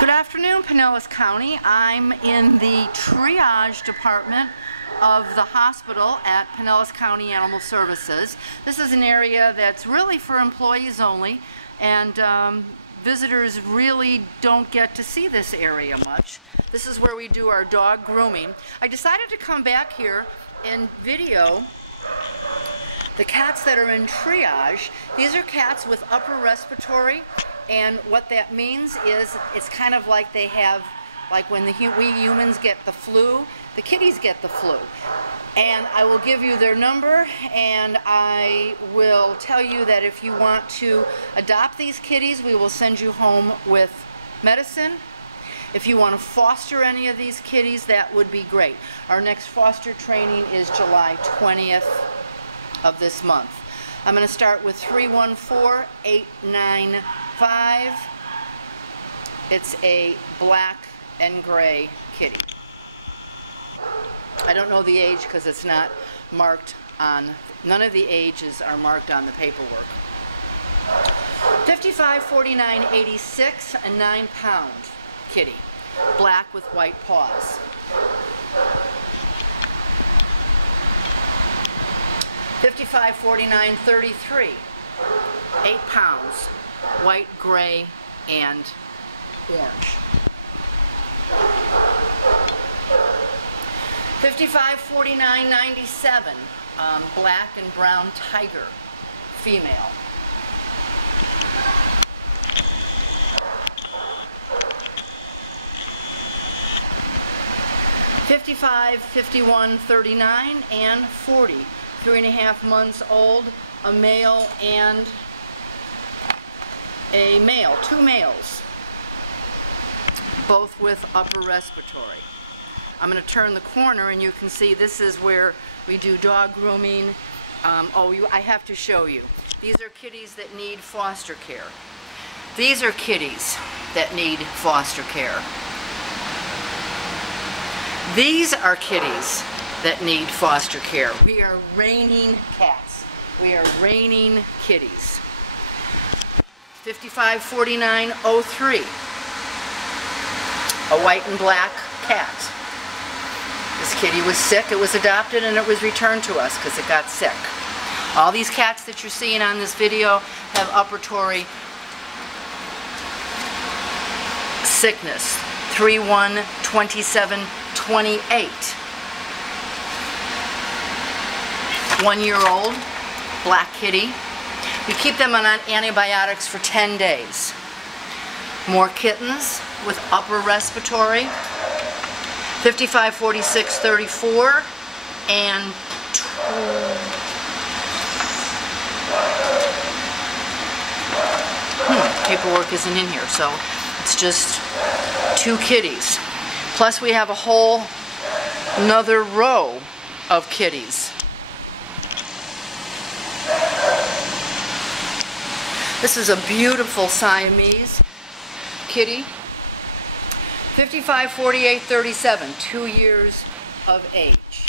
Good afternoon, Pinellas County. I'm in the triage department of the hospital at Pinellas County Animal Services. This is an area that's really for employees only, and visitors really don't get to see this area much. This is where we do our dog grooming. I decided to come back here and video the cats that are in triage. These are cats with upper respiratory, and what that means is it's kind of like they have, like when we humans get the flu, the kitties get the flu. And I will give you their number, and I will tell you that if you want to adopt these kitties, we will send you home with medicine. If you want to foster any of these kitties, that would be great. Our next foster training is July 20th of this month. I'm going to start with 314-895. It's a black and gray kitty. I don't know the age because it's not marked on, none of the ages are marked on the paperwork. 554986, a 9-pound kitty, black with white paws. 554933, 8 pounds, white, gray, and orange. 554997, black and brown tiger, female. 555139 and 40. 3.5 months old, a male and a male, 2 males, both with upper respiratory. I'm going to turn the corner and you can see this is where we do dog grooming. I have to show you. These are kitties that need foster care. These are kitties that need foster care. These are kitties that need foster care. We are raining cats. We are raining kitties. 554903, a white and black cat. This kitty was sick. It was adopted and it was returned to us because it got sick. All these cats that you're seeing on this video have upper sickness. 312728. 1-year-old black kitty. We keep them on antibiotics for 10 days. More kittens with upper respiratory. 554634 and paperwork isn't in here, so it's just 2 kitties. Plus we have a whole another row of kitties. This is a beautiful Siamese kitty. 554837, 2 years of age.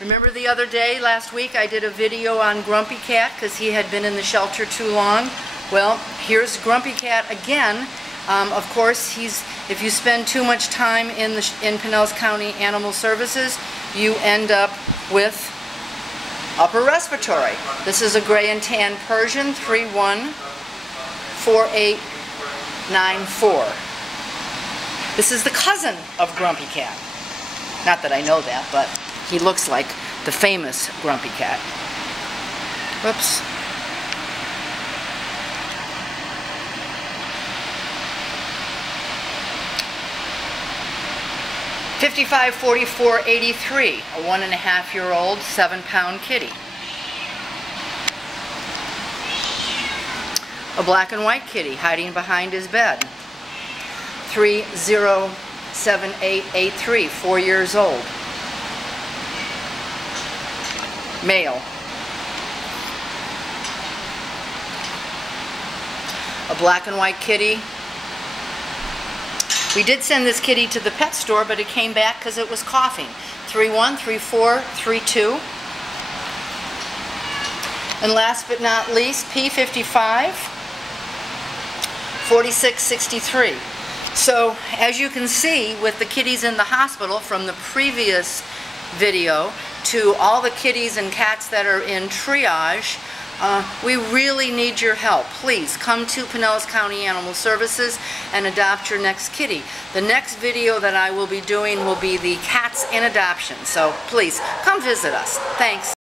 Remember the other day, last week, I did a video on Grumpy Cat because he had been in the shelter too long? Well, here's Grumpy Cat again. Of course, if you spend too much time in Pinellas County Animal Services, you end up with upper respiratory. This is a gray and tan Persian, 314894. This is the cousin of Grumpy Cat. Not that I know that, but he looks like the famous Grumpy Cat. Whoops. $5544.83, a 1.5-year-old 7-pound kitty. A black and white kitty hiding behind his bed. 307883, 4 years old. Male. A black and white kitty. We did send this kitty to the pet store, but it came back because it was coughing. 313432. And last but not least, P55. 4663. So as you can see with the kitties in the hospital from the previous video to all the kitties and cats that are in triage, we really need your help. Please come to Pinellas County Animal Services and adopt your next kitty. The next video that I will be doing will be the cats in adoption. So please come visit us. Thanks.